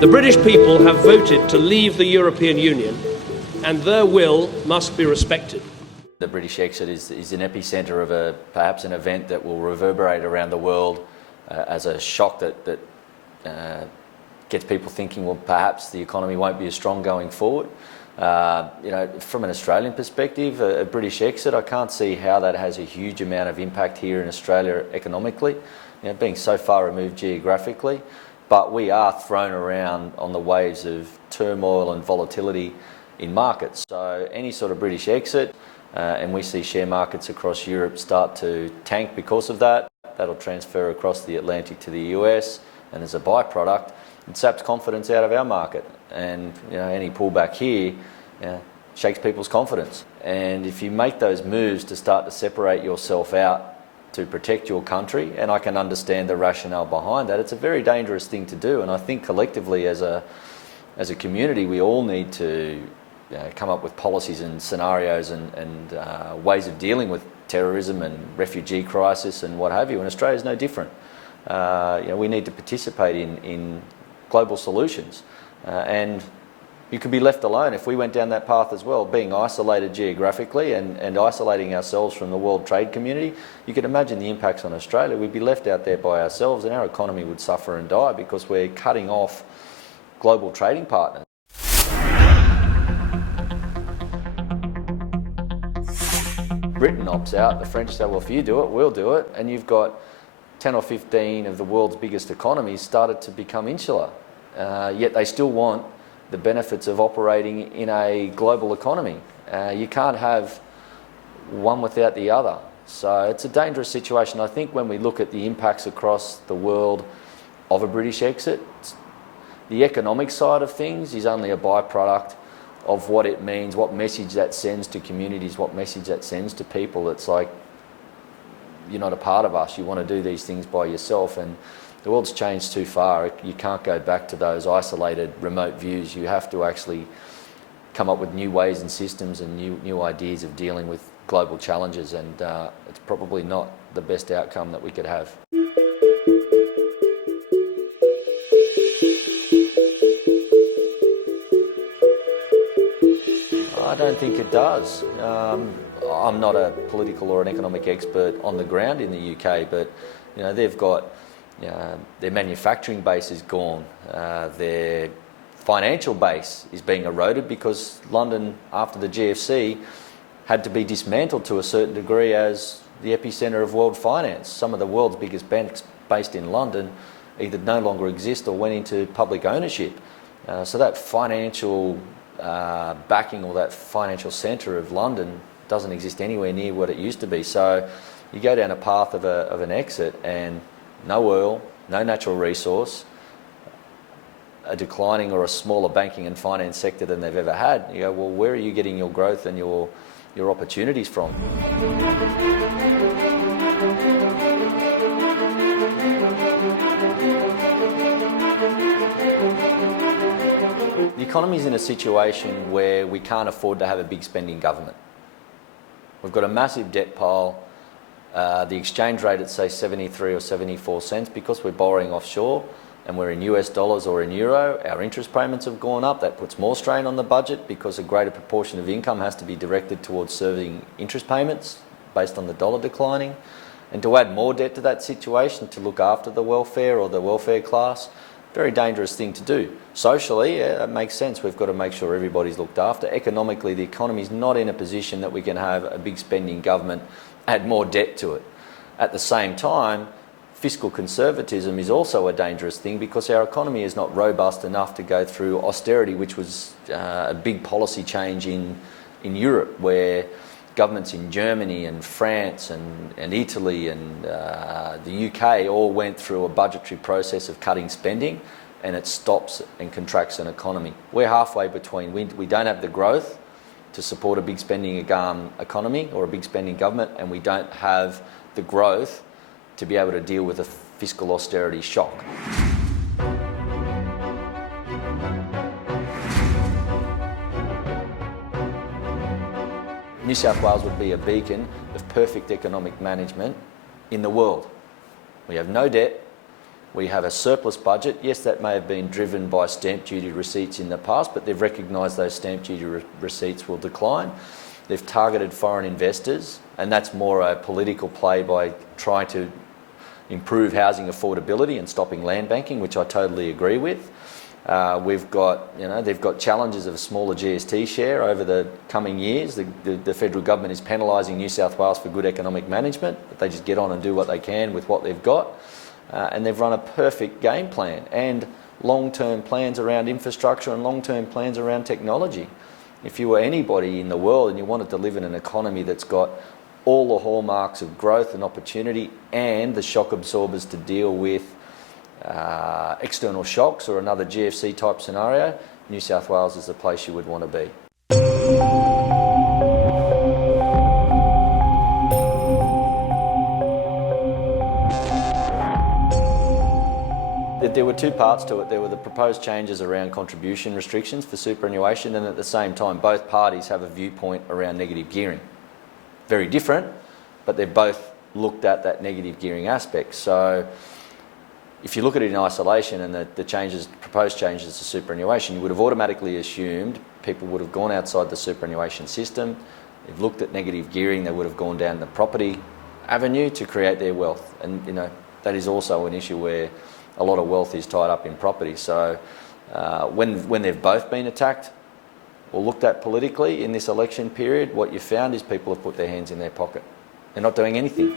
The British people have voted to leave the European Union, and their will must be respected. The British exit is an epicentre of perhaps an event that will reverberate around the world as a shock that gets people thinking, well, perhaps the economy won't be as strong going forward. From an Australian perspective, a British exit, I can't see how that has a huge amount of impact here in Australia economically, being so far removed geographically. But we are thrown around on the waves of turmoil and volatility in markets. So any sort of British exit, and we see share markets across Europe start to tank because of that. That'll transfer across the Atlantic to the US, and as a byproduct, it saps confidence out of our market. And any pullback here shakes people's confidence. And if you make those moves to start to separate yourself out to protect your country, and I can understand the rationale behind that, it's a very dangerous thing to do. And I think collectively as a community, we all need to come up with policies and scenarios and ways of dealing with terrorism and refugee crisis and what have you. And Australia is no different. We need to participate in global solutions. And you could be left alone if we went down that path as well, being isolated geographically and isolating ourselves from the world trade community. You could imagine the impacts on Australia. We'd be left out there by ourselves and our economy would suffer and die because we're cutting off global trading partners. Britain opts out, the French say, well, if you do it, we'll do it. And you've got 10 or 15 of the world's biggest economies started to become insular. Yet they still want the benefits of operating in a global economy. You can't have one without the other. So it's a dangerous situation. I think when we look at the impacts across the world of a British exit, the economic side of things is only a byproduct of what it means, what message that sends to communities, what message that sends to people. It's like, you're not a part of us, you want to do these things by yourself. And the world's changed too far. You can't go back to those isolated, remote views. You have to actually come up with new ways and systems and new ideas of dealing with global challenges, and it's probably not the best outcome that we could have. I don't think it does. I'm not a political or an economic expert on the ground in the UK, but they've got their manufacturing base is gone. Their financial base is being eroded because London, after the GFC, had to be dismantled to a certain degree as the epicentre of world finance. Some of the world's biggest banks based in London either no longer exist or went into public ownership. So that financial backing, or that financial centre of London, doesn't exist anywhere near what it used to be. So you go down a path of an exit and no oil, no natural resource, a declining or a smaller banking and finance sector than they've ever had. You go, well, where are you getting your growth and your opportunities from? The economy's in a situation where we can't afford to have a big spending government. We've got a massive debt pile. The exchange rate at say 73 or 74 cents, because we're borrowing offshore and we're in US dollars or in euro, our interest payments have gone up. That puts more strain on the budget because a greater proportion of income has to be directed towards serving interest payments based on the dollar declining. And to add more debt to that situation to look after the welfare or the welfare class, very dangerous thing to do. Socially, yeah, it makes sense. We've got to make sure everybody's looked after. Economically, the economy's not in a position that we can have a big spending government add more debt to it. At the same time, fiscal conservatism is also a dangerous thing because our economy is not robust enough to go through austerity, which was a big policy change in Europe, where governments in Germany and France and Italy and the UK all went through a budgetary process of cutting spending, and it stops and contracts an economy. We're halfway between. We don't have the growth to support a big spending economy or a big spending government, and we don't have the growth to be able to deal with a fiscal austerity shock. New South Wales would be a beacon of perfect economic management in the world. We have no debt, We have a surplus budget. Yes, that may have been driven by stamp duty receipts in the past, but they've recognised those stamp duty receipts will decline. They've targeted foreign investors, and that's more a political play by trying to improve housing affordability and stopping land banking, which I totally agree with. We've got, they've got challenges of a smaller GST share over the coming years. The federal government is penalising New South Wales for good economic management, but they just get on and do what they can with what they've got. And they've run a perfect game plan and long-term plans around infrastructure and long-term plans around technology. If you were anybody in the world and you wanted to live in an economy that's got all the hallmarks of growth and opportunity and the shock absorbers to deal with external shocks or another GFC type scenario, New South Wales is the place you would want to be. There were two parts to it. There were the proposed changes around contribution restrictions for superannuation, and at the same time both parties have a viewpoint around negative gearing. Very different, but they've both looked at that negative gearing aspect. So if you look at it in isolation and the proposed changes to superannuation, you would have automatically assumed people would have gone outside the superannuation system. They've looked at negative gearing, they would have gone down the property avenue to create their wealth. And that is also an issue where a lot of wealth is tied up in property. So when they've both been attacked or looked at politically in this election period, what you found is people have put their hands in their pocket. They're not doing anything.